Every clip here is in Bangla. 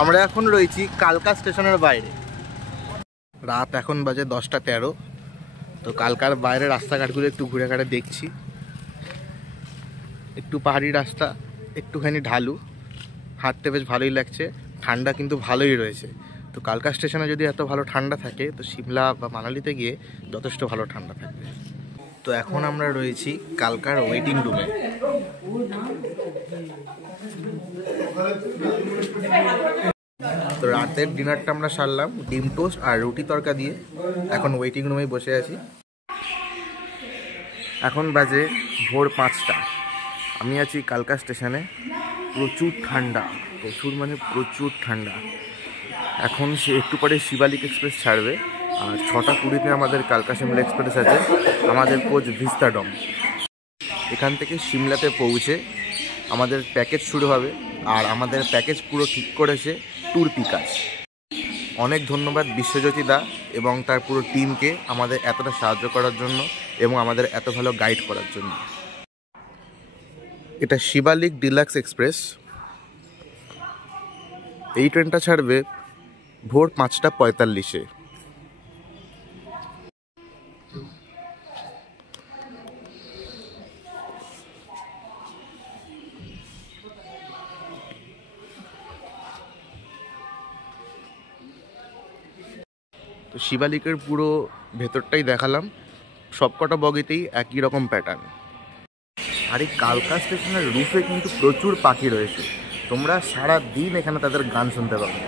আমরা এখন রয়েছি কালকা স্টেশনের বাইরে। রাত এখন বাজে 10টা 13। তো কালকার বাইরে রাস্তাঘাটগুলো একটু ঘুরে ঘাড়ে দেখছি। একটু পাহাড়ি রাস্তা, একটুখানি ঢালু, হাঁটতে বেশ ভালোই লাগছে। ঠান্ডা কিন্তু ভালোই রয়েছে। তো কালকা স্টেশনে যদি এত ভালো ঠান্ডা থাকে, তো সিমলা বা মানালিতে গিয়ে যথেষ্ট ভালো ঠান্ডা থাকবে। তো এখন আমরা রয়েছি কালকার ওয়েটিং রুমে। তো রাতের ডিনারটা আমরা সারলাম ডিম টোস্ট আর রুটি তরকা দিয়ে। এখন ওয়েটিং রুমেই বসে আছি। এখন বাজে ভোর 5টা। আমি আছি কালকা স্টেশনে। প্রচুর ঠান্ডা, প্রচুর মানে প্রচুর ঠান্ডা। এখন সে একটু পরে শিবালিক এক্সপ্রেস ছাড়বে, আর 6টা 20-তে আমাদের কালকা সিমলা এক্সপ্রেস আছে। আমাদের কোচ ভিস্তাডম। এখান থেকে সিমলাতে পৌঁছে আমাদের প্যাকেজ শুরু হবে। আর আমাদের প্যাকেজ পুরো ঠিক করেছে ট্যুর পিকাস। অনেক ধন্যবাদ বিশ্বজ্যোতি দা এবং তার পুরো টিমকে আমাদের এতটা সাহায্য করার জন্য এবং আমাদের এত ভালো গাইড করার জন্য। এটা শিবালিক ডিলাক্স এক্সপ্রেস। এই ট্রেনটা ছাড়বে ভোর 5টা 45-এ। তো শিবালিকের পুরো ভেতরটাই দেখালাম। সবকটা বগিতেই একই রকম প্যাটার্ন। আর এই কালকা স্টেশনের রুফে কিন্তু প্রচুর পাখি রয়েছে। তোমরা সারা দিন এখানে তাদের গান শুনতে পাবে।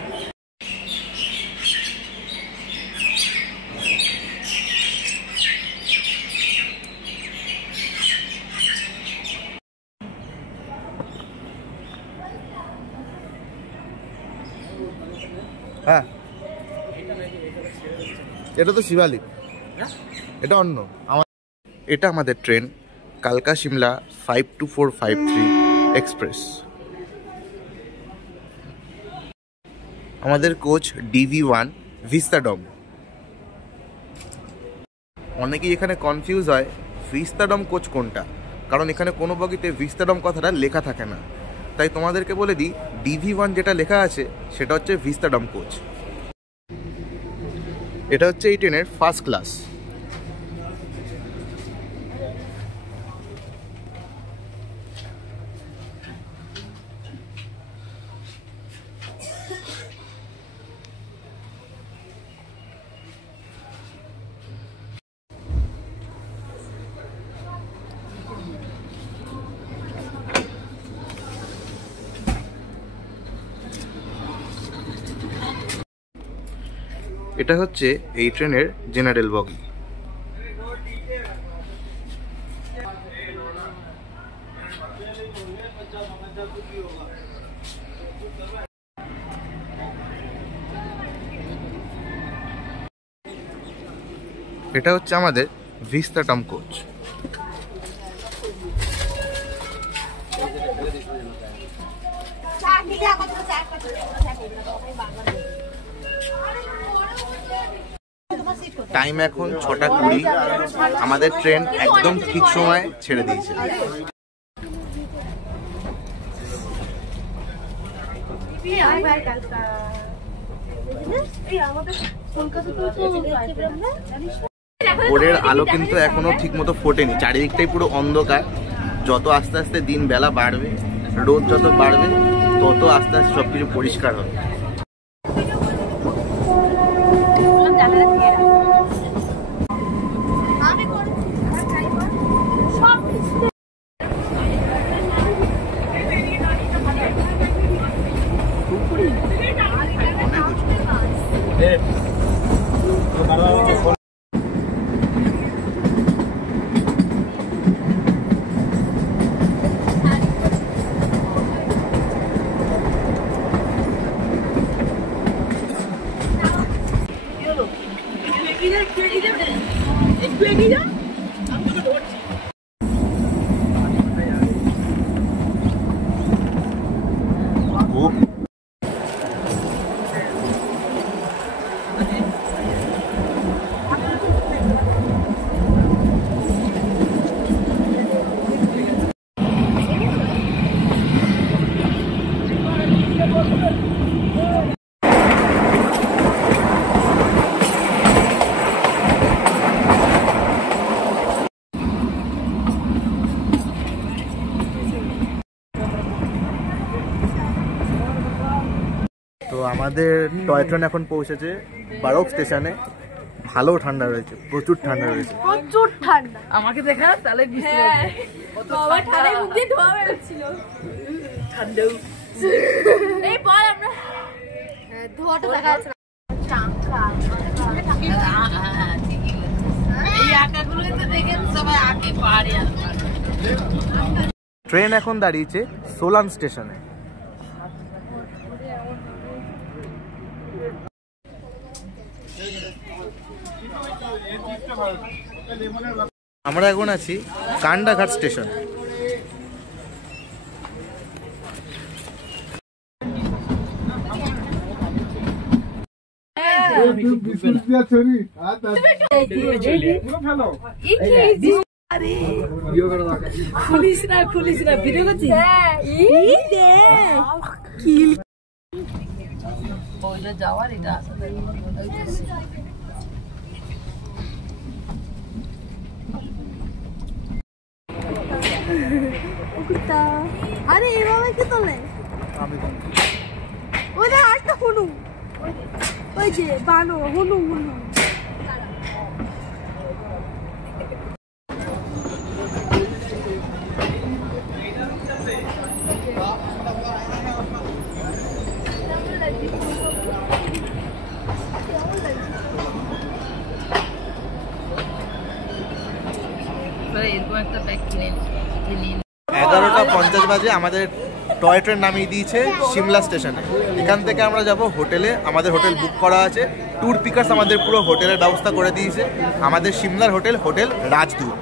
হ্যাঁ, এটা তো শিবালিক, এটা অন্য। এটা আমাদের ট্রেন কালকা সিমলা 52453 এক্সপ্রেস। আমাদের কোচ DV1 ভিস্তাডম। অনেকেই এখানে কনফিউজ হয় ভিস্তাডম কোচ কোনটা, কারণ এখানে কোনো বগিতে ভিস্তাডম কথাটা লেখা থাকে না। তাই তোমাদেরকে বলে দিই, DV1 যেটা লেখা আছে সেটা হচ্ছে ভিস্তাডম কোচ। এটা হচ্ছে এই ট্রেনের ফার্স্ট ক্লাস। এটা হচ্ছে এই ট্রেনের জেনারেল বগি। এটা হচ্ছে আমাদের ভিস্তাডম কোচ। টাইম এখন 6টা 20। আমাদের ট্রেন একদম ঠিক সময় ছেড়ে দিয়েছে। ভোরের আলো কিন্তু এখনো ঠিক মতো ফোটেনি, চারিদিকটাই পুরো অন্ধকার। যত আস্তে আস্তে দিন বেলা বাড়বে, রোদ যত বাড়বে, তত আস্তে আস্তে সবকিছু পরিষ্কার হবে। আমাদের টয় ট্রেন এখন পৌঁছেছে বারক স্টেশনে। ভালো ঠান্ডা রয়েছে, প্রচুর ঠান্ডা রয়েছে, প্রচুর ঠান্ডা। আমাকে দেখা তাহলে বুঝতে পারবে বাবা ঠান্ডায় মুখ দিয়ে ধোয়া বেরোচ্ছিল। ঠান্ডা এই পর আমরা ধোয়াটা দেখা যাচ্ছে না। এই আঁকাগুলো তো দেখেন সবাই আঁকে পারে। ট্রেন এখন দাঁড়িয়েছে সোলান স্টেশনে। আমরা এখন আছি কান্ডাঘাট স্টেশন। খুলিস না ভিডিও করছিস? ওইটা যাওয়ার এটা আসলে আরে এভাবে কি তোলে? ওই যে আরেকটা হুনু, ওই যে বানো হুনু হুনু। এরকম একটা ব্যাগ কিনে 11:50 বাজে আমাদের টয় ট্রেন নামিয়ে দিয়েছে সিমলা স্টেশনে। এখান থেকে আমরা যাব হোটেলে। আমাদের হোটেল বুক করা আছে, ট্যুর পিকার্স আমাদের পুরো হোটেলের ব্যবস্থা করে দিয়েছে। আমাদের সিমলার হোটেল রাজদূত।